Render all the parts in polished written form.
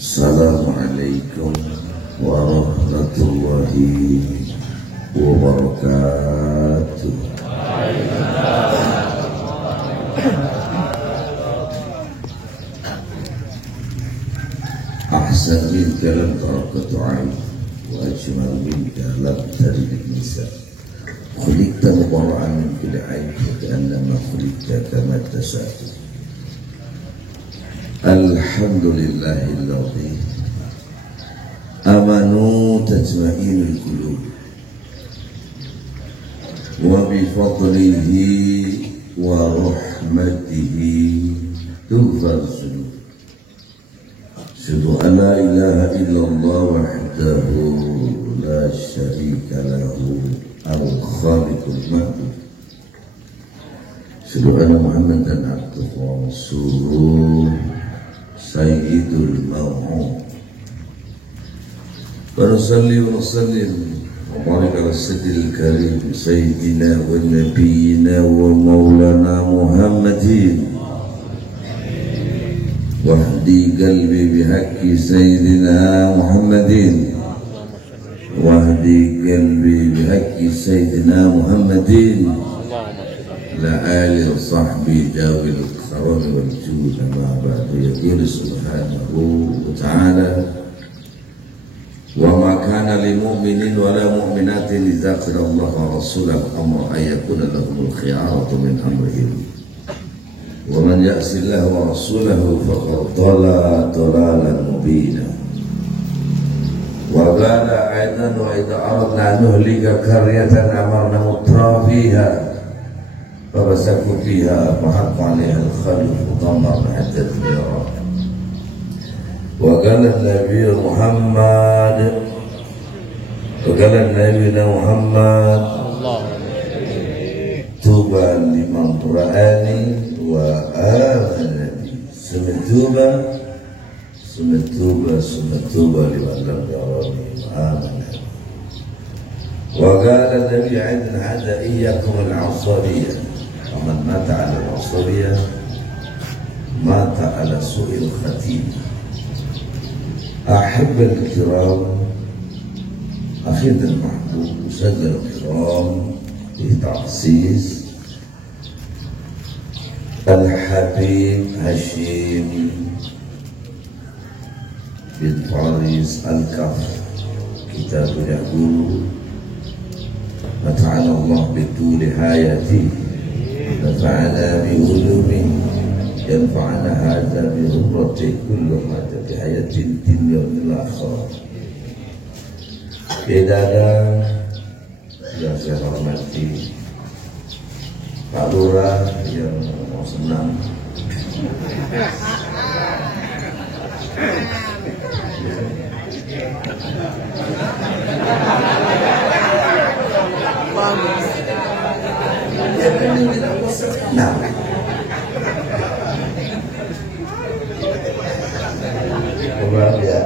Assalamualaikum warahmatullahi wabarakatuh. Ahsan min kalam barakatu ain wa ajmal min kalam tarid nisa. Khuliqta mubarra'an min kulli aib ka'annama khuliqta kama tasa'tu. Alhamdulillahilladzi amanu tatma'innul qulub wa bi fadlihi wa rahmatihi tughfar dzunub. Asyhadu an la ilaha illallah wahdahu la syarika lahu al-khaliqul ma'bud. Asyhadu anna Muhammadan abduhu wa rasuluh sayyidul maw'ud. Wa nusalli wa nusallim wa barik ala sayyidil karim sayyidina wa nabiyyina wa maulana Muhammadin wahdi qalbi bihaqqi sayyidina Muhammadin wahdi qalbi bihaqqi sayyidina Muhammadin la ali wa sahbi jawil karam wal jud ma ba'du. Yaqulu subhanahu wa ta'ala wa ma kana lil mu'minin wa la mu'minatin idza qala Allah wa rasulahu amra ay yakuna lahumul khiyaratu min amrihim wa man ya'si Allah wa rasulahu faqad dhalla dhalalan mubina. Wa qala aidan wa idza aradna nuhlika qaryatan amarna mutrafiha فَبَسَكُوا فِيهَا فَحَقَّ عَلَيْهَا الْخَلْقُ فَدَمَّرْنَا حَتَّى تَدْمِيرًا. وقال النبي محمد طوبى لمن رآني وآمنني ثم طوبى لمن لم يراني وآمنني. وقال النبي عندنا هذا إياكم العصبية ومن مات على العصبية مات على سوء الختيمة. أحب الكرام أخينا المحبوب مسجل الكرام بتعسيس الحبيب هشيم بن فارس الكفر كتاب يقول نفعنا الله بطول حياته نفعنا بعلومه ينفعنا هذا بغرته كل ما بحياة الدنيا والآخرة. Saudara yang saya hormati, Pak Lurah yang mau senang, nah, ya,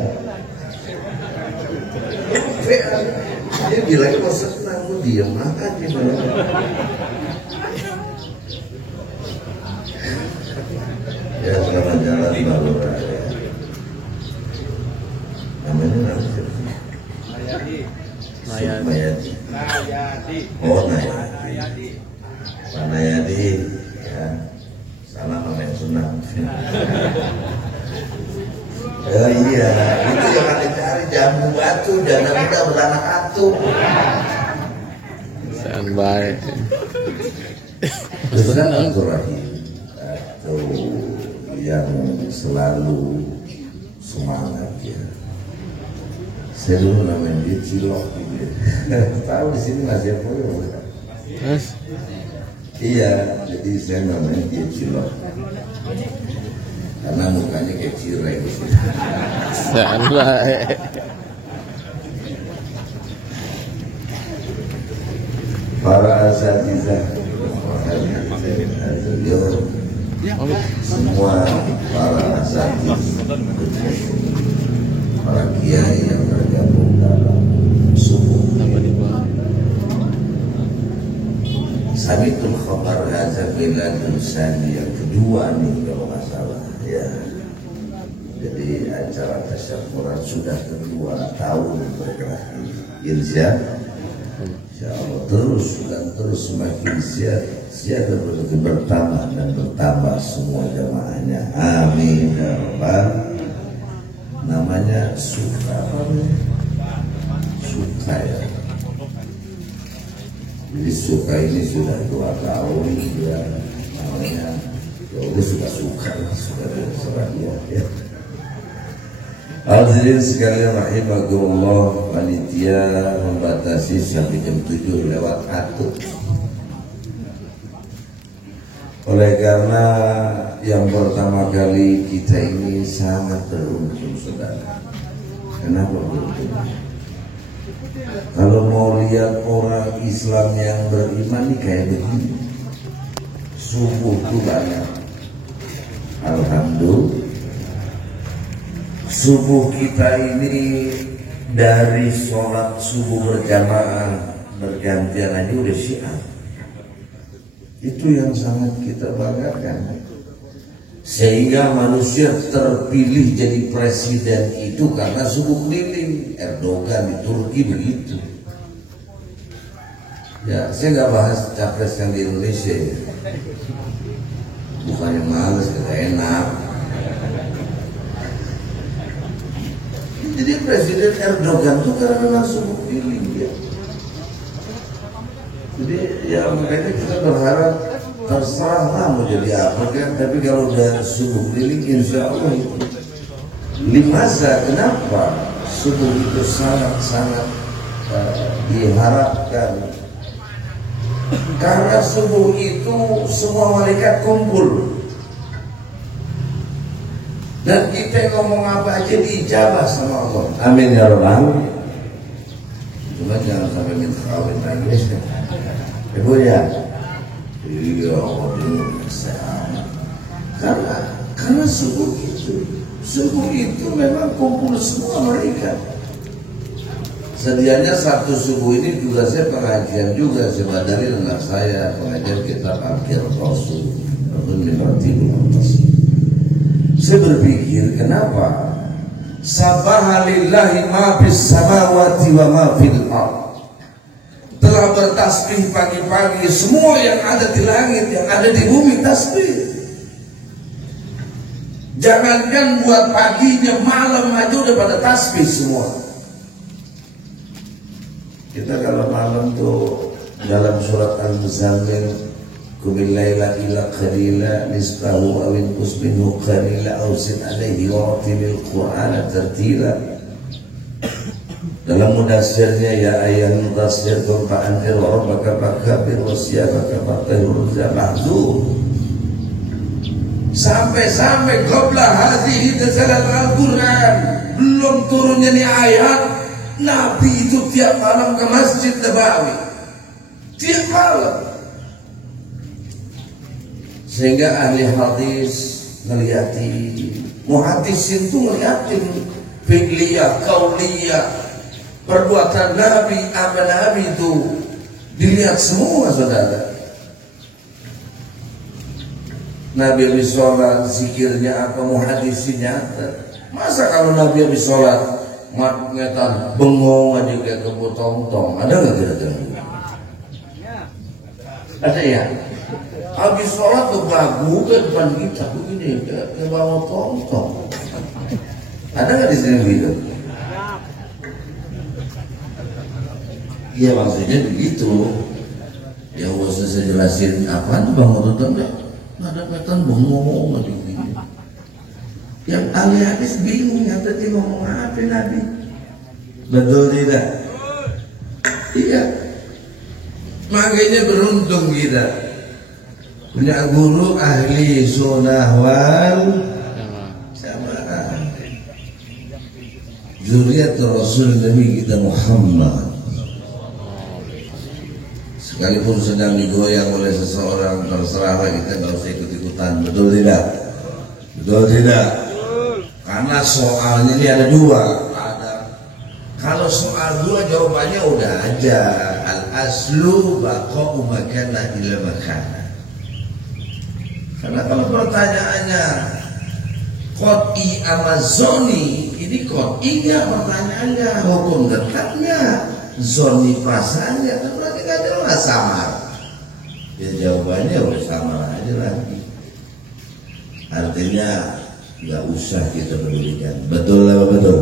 dia bilang mau senang, mau diam makan gimana? Ya sekarang jalan baru ya. Namanya apa? Mayadi. Oh Nayadi. Pak Nayadi, ya. Salah namanya senang. Ya iya, itu yang ada cari jamu batu, jangan kita beranak atu. Sangat baik. Itu kan Al-Qur'an atau yang selalu semangat ya. Saya dulu namanya dia Cilok gitu. Tahu di sini masih apa ya? Iya, jadi saya namanya dia Cilok. Karena mukanya kayak cireng. Santai. Para asatizah, semua para asatizah, para kiai yang tergabung dalam suku Sabitul Khabar Hazar Biladun Sani yang kedua nih kalau nggak salah ya. Jadi acara tasyakuran sudah kedua tahun bergerak ini. Insya Allah terus dan terus semakin siaga bertambah dan bertambah semua jamaahnya. Amin ya Rabbal. Namanya suka ya. Jadi suka ini sudah 2 tahun ya, namanya ya udah suka sudah dia ya. Hadirin sekalian rahimakumullah, panitia membatasi sampai jam 7 lewat 1. Oleh karena yang pertama kali kita ini sangat beruntung saudara. Kenapa beruntung? Kalau mau lihat orang Islam yang beriman ini kayak begini, subuh itu banyak. Alhamdulillah. Subuh kita ini dari sholat subuh berjamaah bergantian aja udah syiar. Itu yang sangat kita banggakan. Sehingga manusia terpilih jadi presiden itu karena subuh keliling. Erdogan di Turki begitu. Ya, saya nggak bahas capres yang di Indonesia. Bukannya males, gak enak. Jadi Presiden Erdogan itu karena langsung pilih ya. Jadi ya makanya kita berharap terserahlah mau jadi apa kan. Tapi kalau udah subuh keliling insya Allah itu. Limaza, kenapa subuh itu sangat-sangat diharapkan? Karena subuh itu semua malaikat kumpul. Dan kita ngomong apa aja diijabah sama Allah. Amin ya Rabbal. Cuma jangan sampai minta kawin lagi. Ibu ya. Iya, karena subuh itu memang kumpul semua mereka. Sedianya Sabtu subuh ini juga saya pengajian juga sebadari anak saya pengajian kitab Akhir Rasul. Saya berpikir kenapa Sabaha lillahi ma fis samawati wa ma fil ardh. Telah bertasbih pagi-pagi semua yang ada di langit, yang ada di bumi tasbih. Jangankan buat paginya, malam aja udah pada tasbih semua. Kita kalau malam tuh dalam surat Al-Muzammil Qumil laila illa qalila nisfahu aw inqus minhu qalila aw zid alaihi wa rattilil qur'ana tartila. Dalam mudassirnya ya ayyuhan mudassir qum fa'anzir wa rabbaka fakabbir wa siyabaka fatahhir mahzur. Sampai qabla hadhihi nazalat al-Qur'an, belum turunnya nih ayat, Nabi itu tiap malam ke Masjid Nabawi. Tiap malam. Sehingga ahli hadis ngeliati, muhadisin itu ngeliatin fi'liyah, qauliyah, perbuatan Nabi, amal Nabi itu dilihat semua saudara. Nabi habis sholat, zikirnya apa, muhadisinya. Masa kalau Nabi habis sholat ngetan bengong aja kayak kebotong-tong, ada nggak kira-kira? Ada ya? Habis sholat tuh gagu ke depan kita begini, ke bawah tong-tong. Ada nggak di sini begitu? Iya maksudnya begitu. Ya usah saya jelasin apa tuh bang tong deh. Ada kata bengong aja begini. Yang ahli hadis bingung ya tadi ngomong apa Nabi? Betul tidak? Iya. Makanya beruntung kita punya guru ahli sunnah wal jamaah. Zuriat Rasul Nabi kita Muhammad. Sekalipun sedang digoyang oleh seseorang, terserahlah kita nggak usah ikut-ikutan. Betul tidak? Betul tidak? Karena soalnya ini ada dua. Kalau soal dua jawabannya udah aja. Al aslu baqa'u makana ila makana. Karena kalau pertanyaannya Qot'i Amazoni ini qot'inya pertanyaannya, hukum tetapnya, zoni perasaannya, kan berarti kan jelas samar. Ya jawabannya udah samar aja lagi. Artinya nggak usah kita pedulikan. Betul apa betul?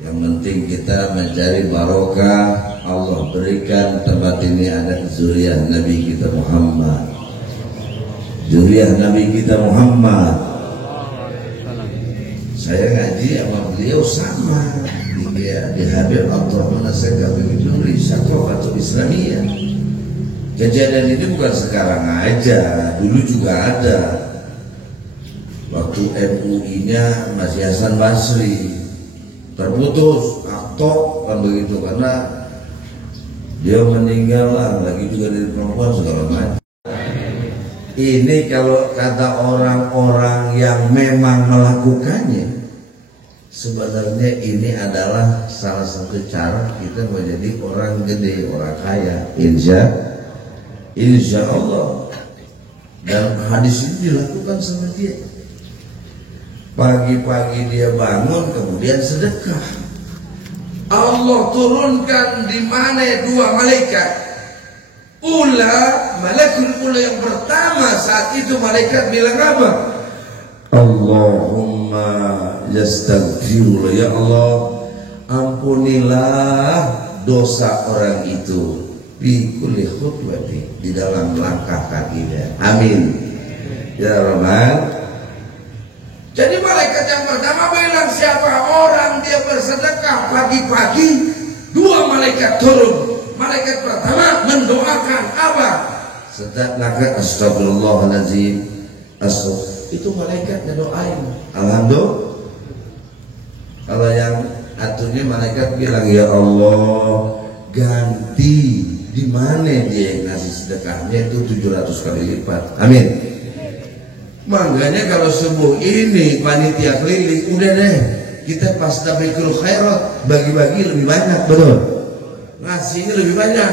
Yang penting kita mencari barokah. Allah berikan tempat ini ada zuriat Nabi kita Muhammad. Zuriat Nabi kita Muhammad. Saya ngaji sama beliau sama di Habib Abdurrahman As-Sagawi Nuri Syakrofatul Islamiyah. Kejadian ini bukan sekarang aja, dulu juga ada. Waktu MUI-nya masih Hasan Basri terputus, aktok kan begitu, karena dia meninggal lah, lagi juga dari perempuan segala macam. Ini kalau kata orang-orang yang memang melakukannya, sebenarnya ini adalah salah satu cara kita menjadi orang gede, orang kaya, insya Allah. Dan hadis ini dilakukan sama dia. Pagi-pagi dia bangun, kemudian sedekah. Allah turunkan di mana dua malaikat. Malakul ula yang pertama saat itu malaikat bilang apa? Allahumma yastaghfirullah, ya Allah ampunilah dosa orang itu bi kulli khutwati, di dalam langkah kakinya. Amin ya Rabbal. Jadi malaikat yang pertama bilang siapa orang dia bersedekah pagi-pagi, dua malaikat turun. Malaikat pertama mendoakan apa? Sedekah astagfirullahaladzim. Itu malaikat ngedoain. Alhamdulillah. Kalau yang aturnya malaikat bilang ya Allah ganti di mana dia ngasih sedekahnya itu 700 kali lipat. Amin. Makanya kalau subuh ini panitia keliling udah deh kita pas tabiqul khairat bagi-bagi lebih banyak, betul? Ngasihnya lebih banyak.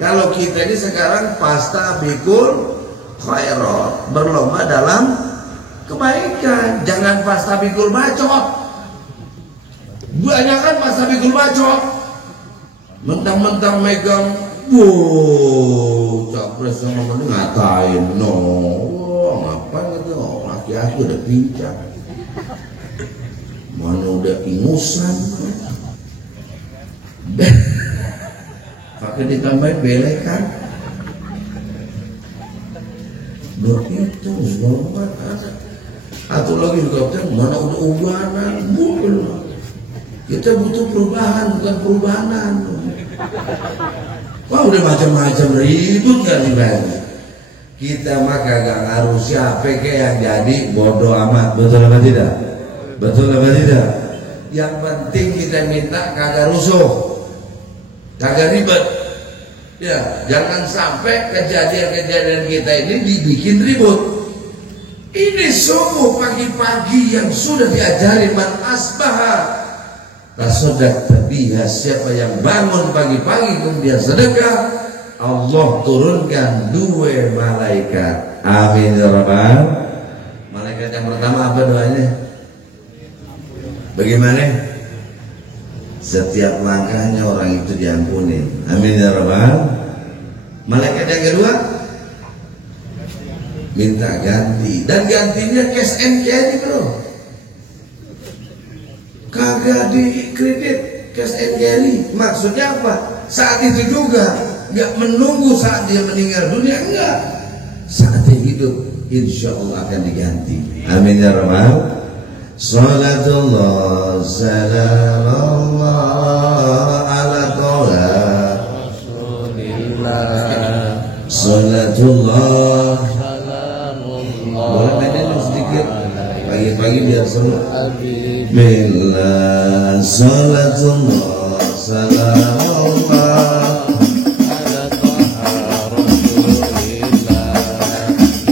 Kalau kita ini sekarang pasta bikul khairat, berlomba dalam kebaikan. Jangan pasta bikul bacot. Banyak kan pasta bikul bacot. Mentang-mentang megang, capres sama mana ngatain, ngapain gitu, laki-laki udah pincang, mana udah ingusan. Pakai ditambahin belekan. Begitu, selamat ada. Atau lagi juga mana udah ubanan, bukan. Kita butuh perubahan, bukan perubahan. Wah udah macam-macam ribut kan ibadah. Kita mah kagak ngaruh siapa yang jadi bodoh amat. Betul apa tidak? Betul apa tidak? Yang penting kita minta kagak rusuh, kagak ribet. Ya, jangan sampai kejadian-kejadian kita ini dibikin ribut. Ini subuh pagi-pagi yang sudah diajari man asbaha tasodak tabiha, siapa yang bangun pagi-pagi kemudian sedekah, Allah turunkan dua malaikat. Amin ya Rabbal. Malaikat yang pertama apa doanya? Bagaimana? Setiap langkahnya orang itu diampuni. Amin ya Rabbal. Malaikat yang kedua minta ganti, dan gantinya cash and carry, bro. Kagak di kredit, cash and carry. Maksudnya apa? Saat itu juga, nggak menunggu saat dia meninggal dunia, enggak. Saat dia hidup, insya Allah akan diganti. Amin ya Rabbal. Salatullah salamullah ala toha Rasulillah. Salatullah salamullah. Boleh nanya sedikit pagi-pagi biar seru. Bila salatullah salamullah ala toha Rasulillah.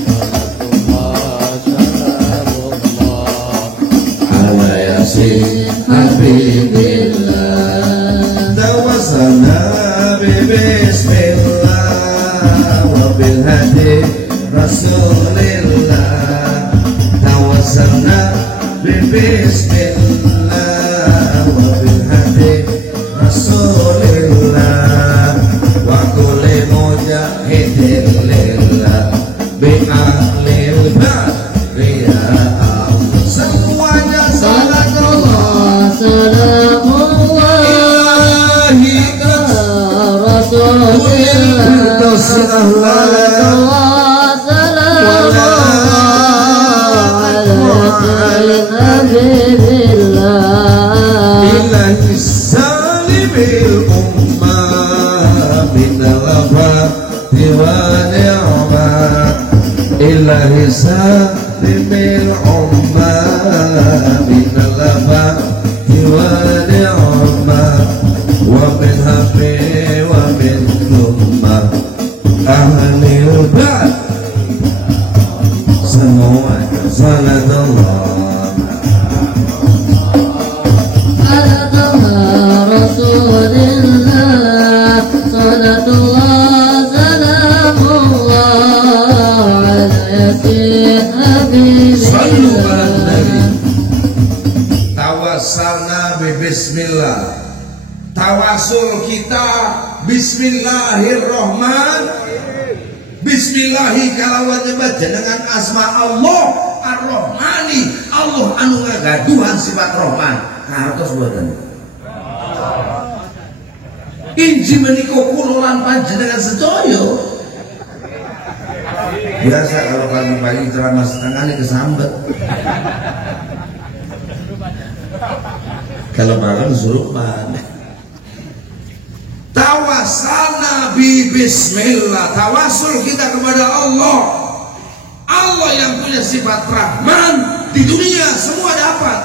Salatullah salamullah ala yasin habibillah. Tawassalna bismillah wa bil hadi Rasulillah. Tawassalna bismillah wa bil hadi rasulillah wa kulli mujahidin lillah bi ahlil bariyah. Semuanya salatullah salamullah ilahi rasulillah ilahi salimil ummah minal afati wa ni'mah ilahi salimil ummah minal afati wa ni'mah wa min hafi wa min ummah ahlil ba'd. Semuanya salatullah tawassalna bismillah. Tawasul kita bismillahirrahmanirrahim. Bismillahi kalawan nyebut jenengan asma Allah Ar-Rahmani, Allah anu ngagaduhan sifat Rahman. Kartos boten. Inji menika kula lan panjenengan sedaya. Biasa kalau pagi-pagi ceramah setengah ini kesambet. Kalau makan surupan. Tawassalna bi bismillah. Tawasul kita kepada Allah. Allah yang punya sifat Rahman, di dunia semua dapat.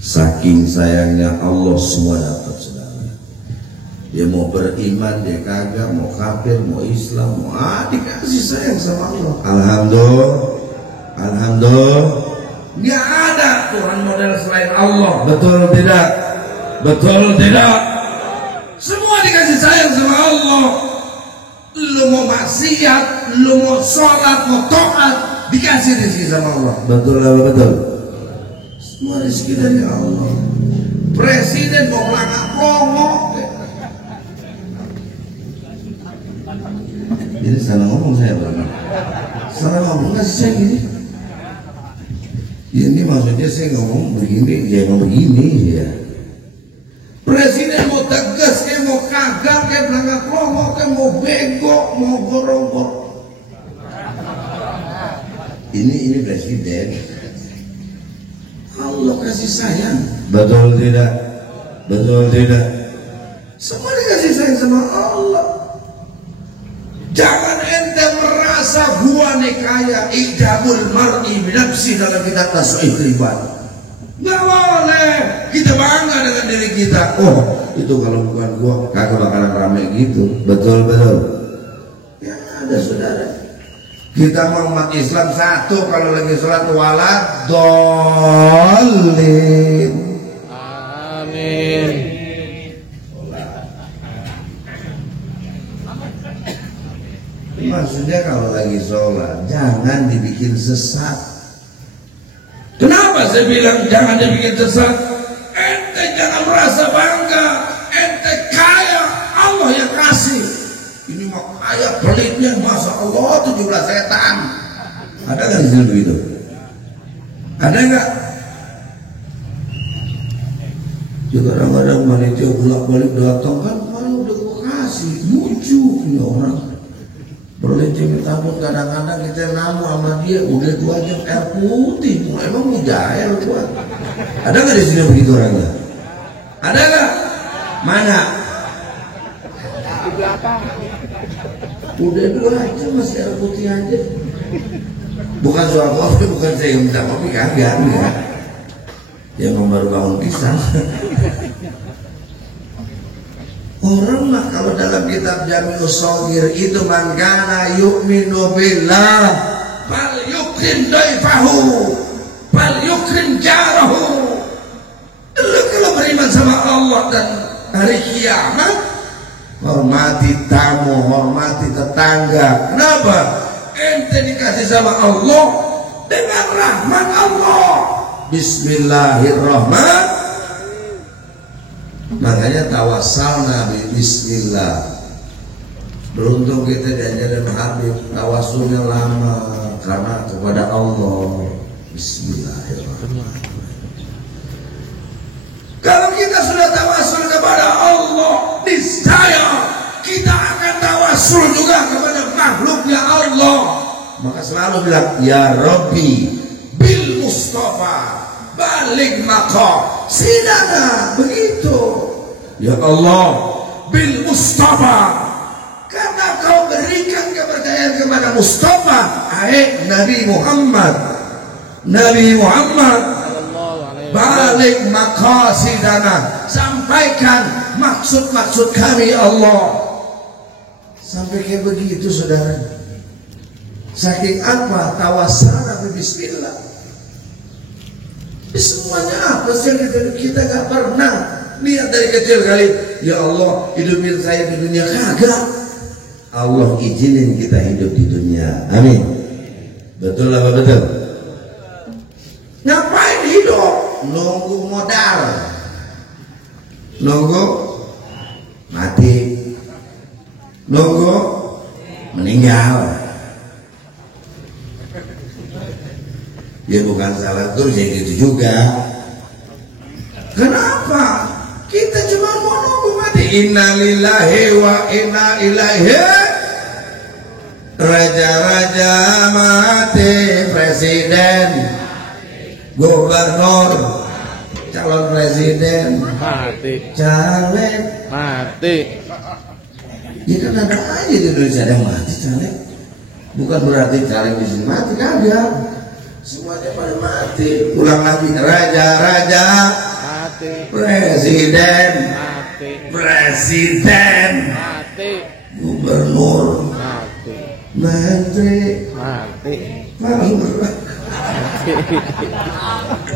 Saking sayangnya Allah semua dapat, saudara. Dia mau beriman, dia kagak, mau kafir, mau Islam, mau dikasih sayang sama Allah. Alhamdulillah, alhamdulillah. Nggak ada Tuhan model selain Allah. Betul tidak? Betul tidak? Semua dikasih sayang sama Allah. Lu mau maksiat, lu mau sholat, mau taat, dikasih rezeki sama Allah. Betul apa betul? Semua rezeki dari Allah. Presiden mau melanggar promo. Jadi salah ngomong saya berapa? Salah ngomong nggak sih saya gini? Ya, ini maksudnya saya ngomong begini, ya ngomong begini ya. Presiden mau tegas, kayak mau kagak, kayak melanggar promo, kayak mau bego, mau gorong-gorong. Ini presiden. Allah kasih sayang. Betul tidak? Betul tidak? Semua dikasih sayang sama Allah. Jangan ente merasa gua nih kaya. Ijabul mar'i binafsi dalam kitab Tasawuf Ribat. Nggak boleh. Kita bangga dengan diri kita. Oh, itu kalau bukan gua kagak bakalan ramai gitu. Betul betul. Ya ada saudara. Kita mau umat Islam satu kalau lagi sholat walad dolin. Amin. Maksudnya kalau lagi sholat jangan dibikin sesat. Kenapa saya bilang jangan dibikin sesat? Ente jangan merasa bangga. Ente kaya, Allah yang kasih. Ini mah kaya pelitnya, masya Allah 17 setan. Ada nggak di sini begitu? Ada nggak? Juga kadang-kadang panitia bolak-balik datang kan, kalau udah gua kasih, muncul ini orang. Berleceh minta pun kadang-kadang kita namu sama dia udah 2 jam air putih, emang mujair gua. Ada nggak di sini begitu orangnya? Ada nggak? Mana? Di belakang. Udah 2 jam masih air putih aja. Bukan soal kopi, bukan saya yang minta kopi kagak ya. Yang baru bangun pisang. Orang mah kalau dalam kitab Jami'us Shaghir itu man kana yu'minu billah fal yukrim daifahu fal yukrim jarahu. Lu kalau beriman sama Allah dan hari kiamat, hormati tamu, hormati tetangga. Kenapa? Ente dikasih sama Allah, dengan rahmat Allah. Bismillahirrahmanirrahim. Makanya tawassalna bismillah. Beruntung kita diajarin Habib, tawasulnya lama karena kepada Allah. Bismillahirrahmanirrahim. Kalau kita sudah tawasul kepada Allah, niscaya kita akan tawasul juga kepada makhluknya Allah. Maka selalu bilang, ya Rabbi bil Mustafa balik maqam sidana. Begitu. Ya Allah bil Mustafa, karena kau berikan kepercayaan kepada Mustafa, Nabi Muhammad balik maqasidana, sampaikan maksud-maksud kami Allah. Sampai kayak begitu saudara. Saking apa? Tawassalna bismillah. Semuanya apa sih yang kita gak pernah lihat dari kecil kali. Ya Allah hidupin saya di dunia, kagak. Allah izinin kita hidup di dunia. Amin. Betul apa betul? Ngapain hidup? Nunggu modal, nunggu mati, nunggu meninggal. Ya bukan salah terus ya gitu juga. Kenapa? Kita cuma mau nunggu mati. Innalillahi wa inna ilaihi. Raja-raja mati, presiden, gubernur, calon presiden mati, caleg mati. Ya kan ada aja di Indonesia yang mati caleg. Bukan berarti caleg di sini mati, kagak. Semuanya pada mati. Pulang lagi raja-raja mati, presiden mati, presiden mati, gubernur mati, menteri mati.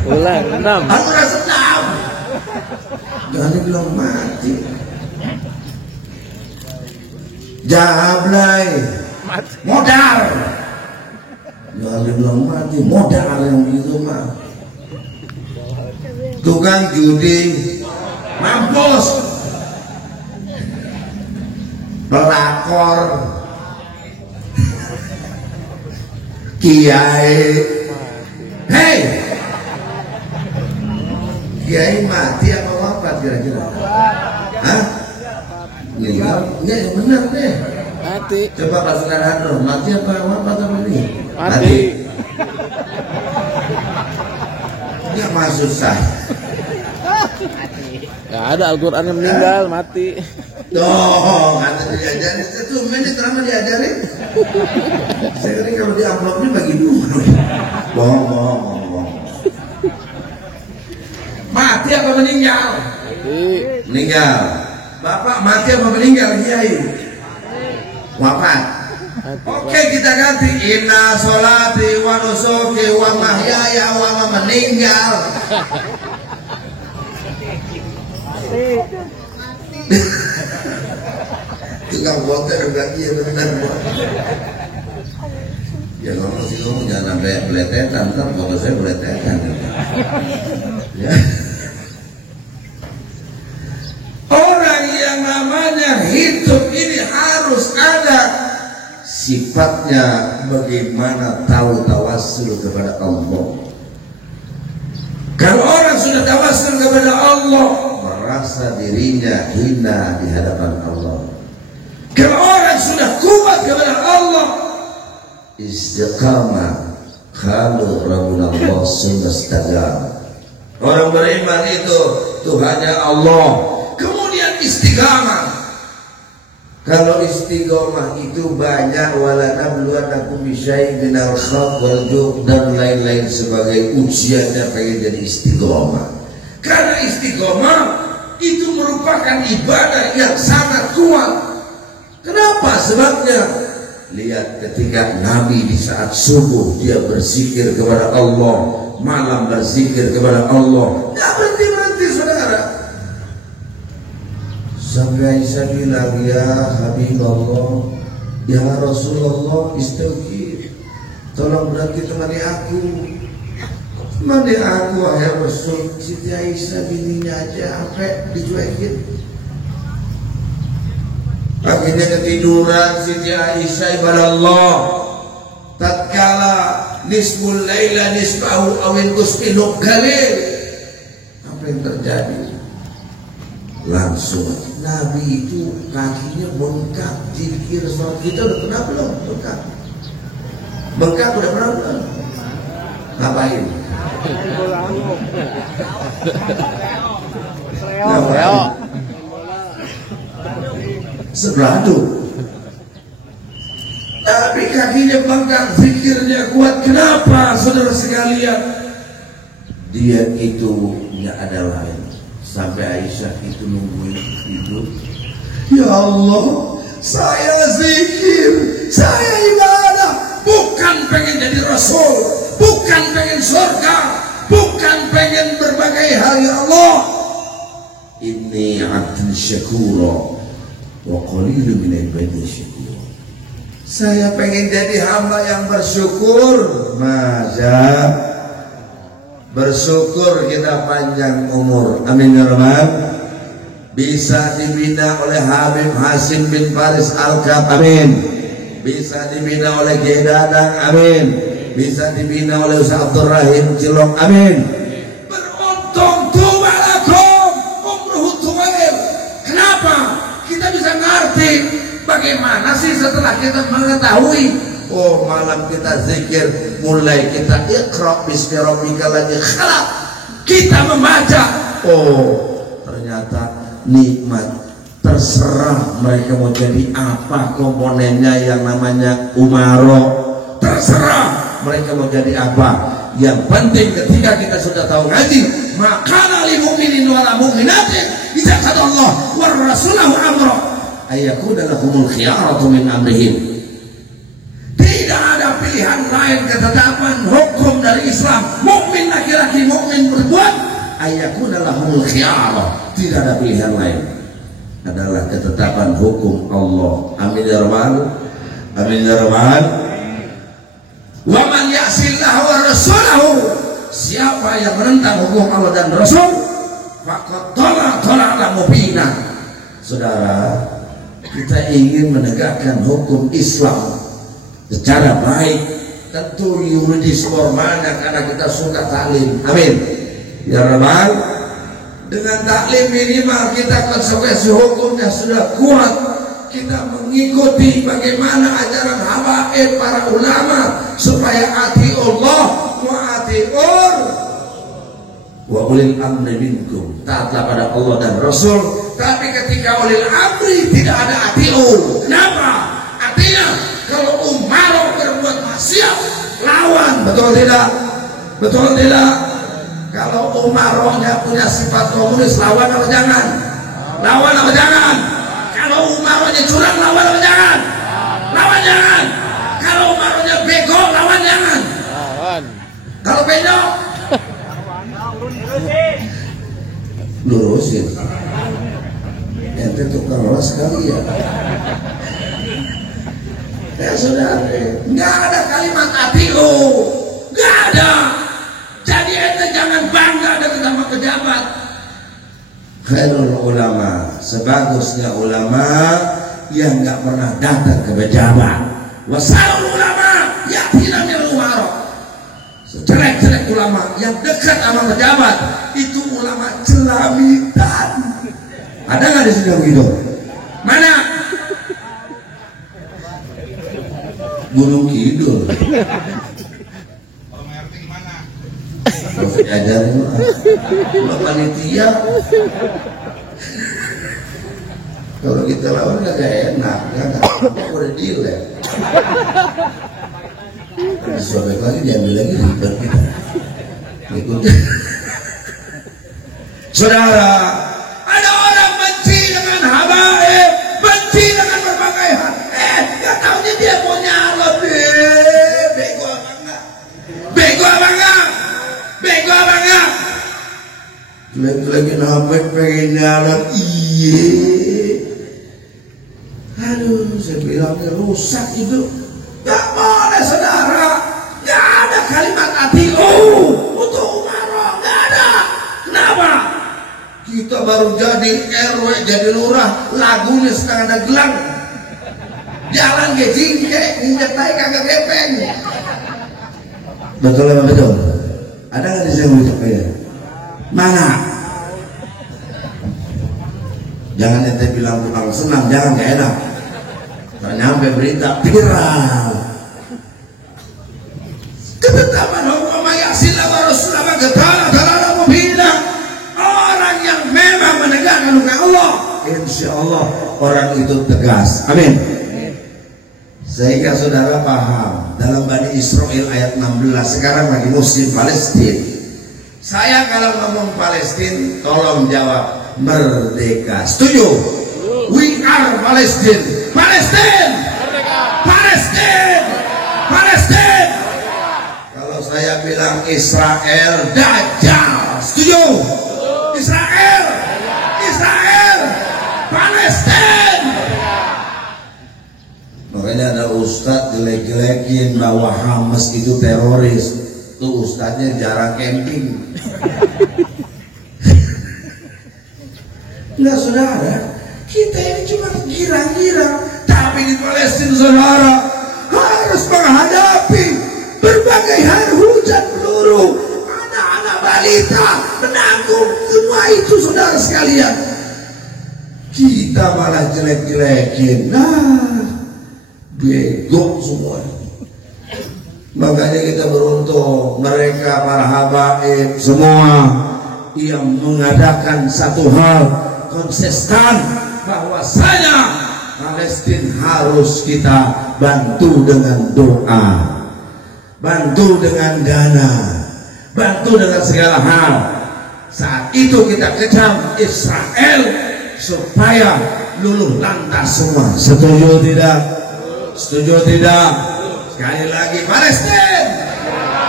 Ulang 6. Aku rasa tahu. Jangan bilang mati. Jablay modal. Jangan bilang mati, modal yang begitu mah. Tukang judi mampus. Pelakor, kiai, hei, kiai mati apa wafat kira-kira? Hah? Meninggal? Enggak, yang benar deh. Mati. Coba pasukan Hanum, mati apa wafat apa ini? Mati. Enggak maksud saya. Ya ada Al-Quran yang meninggal, mati. Tuh, kata diajarin itu menit lama diajarin. Saya kira kalau di amplopnya bagi dua. Bohong. Mati apa meninggal? Mati. Meninggal. Bapak mati apa meninggal, Kiai? Wafat. Oke, kita ganti. Inna sholati wa nusuki wa mahyaya wa meninggal. Tukang foto udah iya benar. Ya ngomong sih ngomong jangan sampai beletetan, kan foto saya beletetan. Ya. Orang yang namanya hidup ini harus ada sifatnya bagaimana tahu tawassul kepada Allah. Kalau orang sudah tawassul kepada Allah, merasa dirinya hina di hadapan Allah. Kalau orang sudah kuat kepada Allah, istiqamah, kalau Rabbuna Allah sudah istaqam. Orang beriman itu Tuhannya Allah, kemudian istiqamah. Kalau istiqamah itu banyak, wala nabluwannakum bisyai'in minal khawfi wal ju' dan lain-lain sebagai ujiannya pengen jadi istiqamah. Karena istiqamah itu merupakan ibadah yang sangat kuat. Kenapa? Sebabnya lihat ketika Nabi di saat subuh dia berzikir kepada Allah, malam berzikir kepada Allah, tidak berhenti-berhenti saudara. Sampai Aisyah bilang, ya Habibullah, ya Rasulullah, istighfar. tolong berarti temani aku. Temani aku, wahai Rasul. Siti Aisyah bininya aja sampai dicuekin. Akhirnya ketiduran Siti Aisyah ibadah Allah. Tatkala nisbul laila nisbahu awin kusminuk galil. Apa yang terjadi? Langsung Nabi itu kakinya bengkak. Zikir sholat kita udah pernah belum? Bengkak. Bengkak udah pernah belum? Ngapain? Ngapain? Sebradu. Tapi kakinya bengkak, zikirnya kuat. Kenapa saudara sekalian? Dia itu nggak ada lain. Sampai Aisyah itu nungguin tidur. Ya Allah, saya zikir, saya ibadah, bukan pengen jadi Rasul, bukan pengen surga, bukan pengen berbagai hal. Ya Allah, inni abdun syakura wa qalilun min ibadi syakura. Saya pengen jadi hamba yang bersyukur. Masa bersyukur kita panjang umur, amin ya rabbal. Bisa dibina oleh Habib Hasim bin Faris Al-Kab, amin. Bisa dibina oleh Kiai Dadang, amin. Bisa dibina oleh Ustaz Abdul Rahim Cilok, amin. Beruntung tuwalakum umruhu tuwail. Kenapa? Kita bisa ngerti bagaimana sih setelah kita mengetahui. Oh, malam kita zikir, mulai kita iqra bismi rabbikal ladzi khalaq. Kita membaca, oh ternyata nikmat. Terserah mereka mau jadi apa komponennya yang namanya umaro. Terserah mereka mau jadi apa. Yang penting ketika kita sudah tahu ngaji, maka lil mu'minin wal mu'minatin idza qadallahu war rasulahu amra ayyakuna lahumul khiyaratu min amrihim. Tidak ada pilihan lain ketetapan hukum dari Islam. Mukmin laki-laki, mukmin perempuan, ayyakuna lahumul khiyarah. Tidak ada pilihan lain. Adalah ketetapan hukum Allah. Amin ya rabbal. Amin ya rabbal. Wa man ya'sillahu wa rasulahu. Siapa yang menentang hukum Allah dan Rasul, faqad dhalla mubina. Saudara, kita ingin menegakkan hukum Islam secara baik, tentu yuridis formalnya karena kita suka taklim, amin ya rabbal. Dengan taklim minimal kita konsekuensi hukumnya sudah kuat. Kita mengikuti bagaimana ajaran habaib para ulama supaya ati Allah wa atiur wa ulil amri minkum, taatlah pada Allah dan Rasul. Tapi ketika ulil amri tidak ada atiur. Kenapa? Artinya kalau umaro berbuat maksiat, lawan, betul tidak? Betul tidak? Kalau umarohnya punya sifat komunis, lawan apa jangan? Lawan apa jangan? Kalau umarohnya curang, lawan apa jangan? Lawan jangan. Kalau umarohnya bego, lawan jangan. Lawan. Kalau bego, lurusin. Ente tukang los sekali ya. Ya saudara, nggak ada kalimat atiu, nggak ada. Jadi ente jangan bangga dengan nama pejabat. Khairul ulama, sebagusnya ulama yang nggak pernah datang ke pejabat. Wasarul ulama yatina minal umaro. Sejelek-jelek ulama yang dekat sama pejabat itu ulama celamitan. Ada nggak di sini begitu? Mana? Gunung Kidul. Kalau diajarin mah panitia. Kalau kita lawan nggak enak, nggak udah deal ya. Sobek lagi diambil lagi ribet kita. Ikuti. Saudara, ada orang benci dengan habaib, benci dengan berbagai hal. Nggak tahunya dia mau nyalon deh. Bego apa enggak? Bego apa enggak? Bego apa enggak? Lagi habaib pengen nyalon. Iye. Aduh, saya bilangnya rusak itu. Gak boleh saudara. untuk umaro, nggak ada. Kenapa? Kita baru jadi RW, jadi lurah, lagunya setengah ada gelang. Jalan ke jingke, minyak naik kagak gepeng. Betul apa betul? Ada nggak di sini ucapnya? Mana? Jangan ente bilang kurang senang, jangan, gak enak. Tak nyampe berita viral. Ketetapan hukum ayasillah wa rasulullah ketala dalala mubina. Orang yang memang menegakkan hukum Allah, insya Allah orang itu tegas. Amin. Sehingga saudara paham dalam Bani Israel ayat 16. Sekarang lagi musim Palestina. Saya kalau ngomong Palestina tolong jawab merdeka. Setuju? We are Palestine. Palestine. Palestine. Palestine. Kalau saya bilang Israel, Dajjal. Setuju? Israel. Israel. Palestine. Makanya ada ustadz jelek-jelekin bahwa Hamas itu teroris. Tuh ustadznya jarang camping. Nah saudara, kita ini cuma girang-girang, tapi di Palestina saudara harus menghadapi berbagai hal, hujan peluru, anak-anak balita menanggung semua itu saudara sekalian. Kita malah jelek-jelekin, nah bego semua. Makanya kita beruntung mereka para habaib semua yang mengadakan satu hal konsisten, bahwasanya Palestina harus kita bantu dengan doa, bantu dengan dana, bantu dengan segala hal. Saat itu kita kecam Israel supaya luluh lantas semua. Setuju tidak? Setuju tidak? Sekali lagi, Palestina,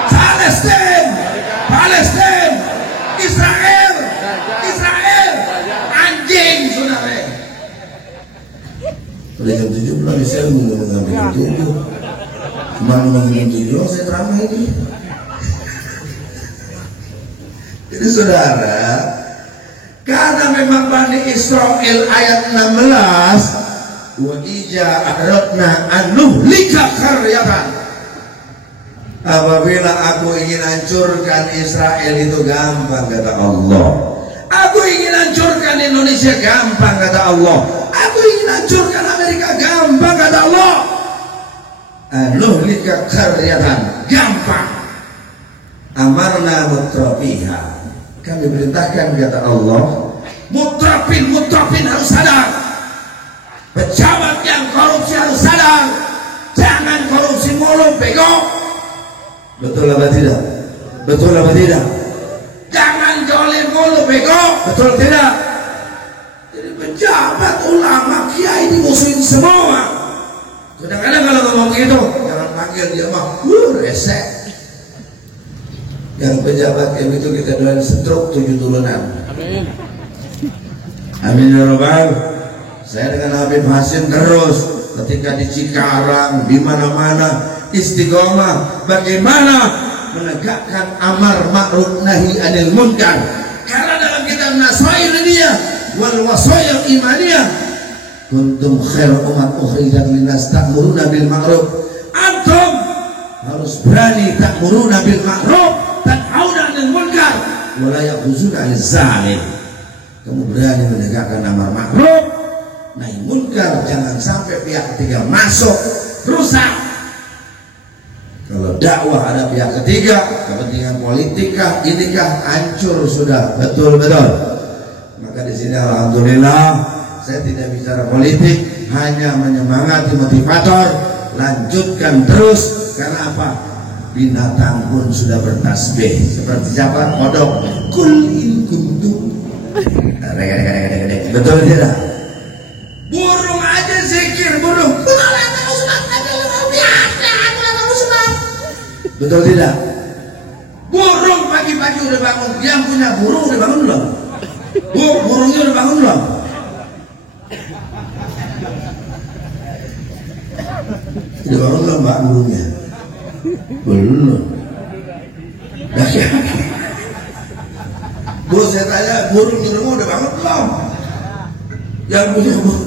Palestina, Palestina, Israel, Israel, anjing saudara. Pada jam 7 belum bisa mengambil jam 7. Cuma mengambil jam 7 saya teramai itu. Jadi saudara, karena memang Bani Israel ayat 16, wa ija aradna an nuhlika qaryatan, apabila aku ingin hancurkan Israel itu gampang kata Allah. Aku ingin hancurkan Indonesia gampang kata Allah. Aku ingin hancurkan Amerika gampang kata Allah. An nuhlika qaryatan, gampang. Amarna mutrafiha, kami perintahkan kata Allah, mutrafin harus sadar. Pejabat yang korupsi harus sadar, jangan korupsi mulu, bego. Betul apa tidak? Betul apa tidak? Jangan jolim mulu, bego. Betul tidak? Jadi pejabat, ulama, kiai dimusuhin semua. Kadang-kadang kalau ngomong gitu, jangan panggil dia mah, resek. Yang pejabat kayak gitu kita doain stroke 7 turunan. Amin. Amin ya Rabbal. Saya dengan Habib Hasim terus ketika di Cikarang, di mana-mana istiqomah bagaimana menegakkan amar ma'ruf nahi anil munkar. Karena dalam kitab Nasail Diniyah wal Wasaya Imaniyah, kuntum khair umat ukhrijat linnas ta'muruna bil ma'ruf. Antum harus berani ta'muruna bil ma'ruf, tanhauna 'anil munkar, wa la yakhuzuna 'anil zalim. Kamu berani menegakkan amar ma'ruf nahi munkar, jangan sampai pihak ketiga masuk rusak. Kalau dakwah ada pihak ketiga, kepentingan politika, inikah hancur sudah, betul-betul. Maka di sini alhamdulillah saya tidak bicara politik, hanya menyemangati motivator, lanjutkan terus. Karena apa? Binatang pun sudah bertasbih. Seperti siapa? Kodok. Kul in kuntum. Betul tidak? Burung aja zikir, burung. Betul tidak? Burung pagi-pagi udah bangun. Yang punya burung udah bangun belum? Burungnya udah bangun belum? Udah bangun belum mbak burungnya? Belum. Bu, saya tanya, burung di rumah udah bangun belum? Yang punya burung.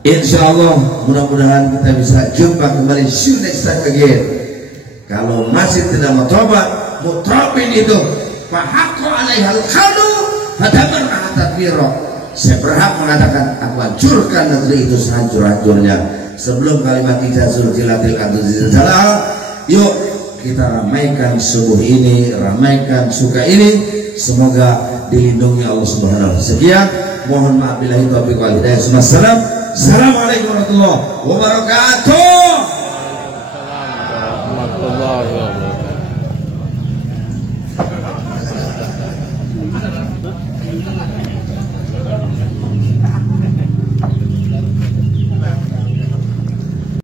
Insya Allah mudah-mudahan kita bisa jumpa kembali. See you next time again. Kalau masih tidak mau tobat, mutrafin itu fahaqqa alaihal qalu fadamarna tadbira. Saya berhak mengatakan aku hancurkan negeri itu sehancur-hancurnya. Sebelum kalimat ijazul jilatil qaduzilzalah, yuk kita ramaikan subuh ini, ramaikan suka ini. Semoga dilindungi Allah Subhanahu wa taala. Sekian, mohon maaf billahi taufiq wal hidayah. Assalamualaikum warahmatullahi wabarakatuh.